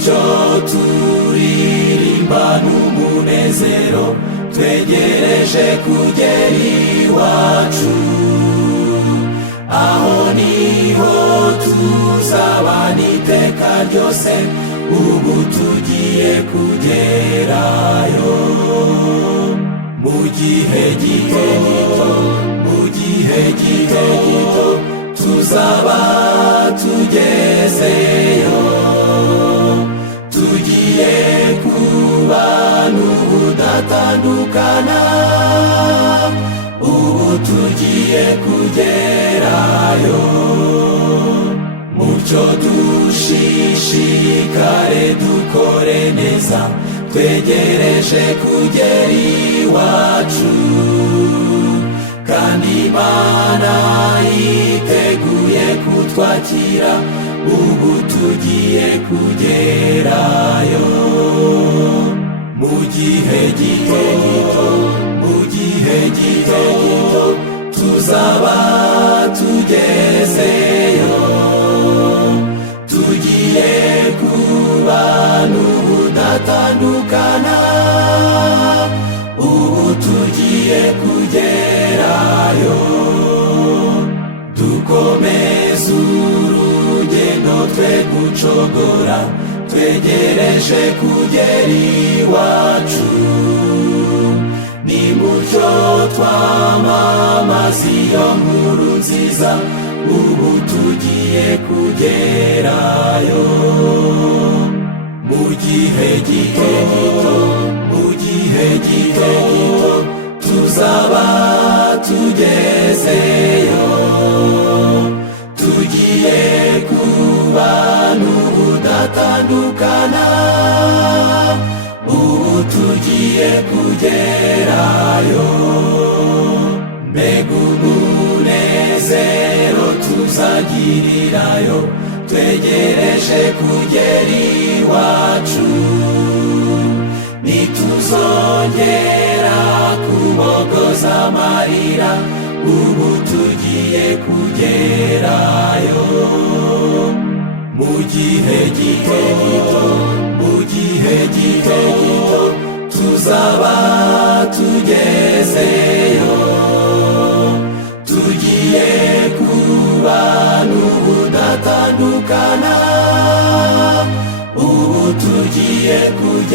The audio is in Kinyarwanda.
nimucyo turirimba n'umunezero twegereje kugera iwacu, aho niho tuzabana iteka ryose, ubu tugiye kugerayo. Mu gihe gito tuzaba tugezeyo, tugiye kubana ubudatandukana, ubu tugiye kugerayo. Mucyo dushishikare dukore neza, twegereje kugera iwacu, kandi Imana yiteguye kutwakira, ubu tugiye kugerayo. Mu gihe gito tuzaba tugezeyo, tugiye kubana ubudatandukana, ubu tugiye kugerayo. Dukomeze urugendo twe gucogora, twegereje kugera iwacu. Nimucyo twamamaza iyo nkuru nziza, ubu tugiye kugerayo. Mu gihe gito tuzaba tugezeyo, tugiye kubana ubudatandukana, ubu tugiye kugerayo. Mbega umunezero tuzagirirayo, twegereje kugera iwacu, nituzongera kubogoza amarira, ubu tugiye kugerayo. Mu gihe gito tuzaba tugezeyo, tugiye kubana ubudatandukana, ubu tugiye kugerayo.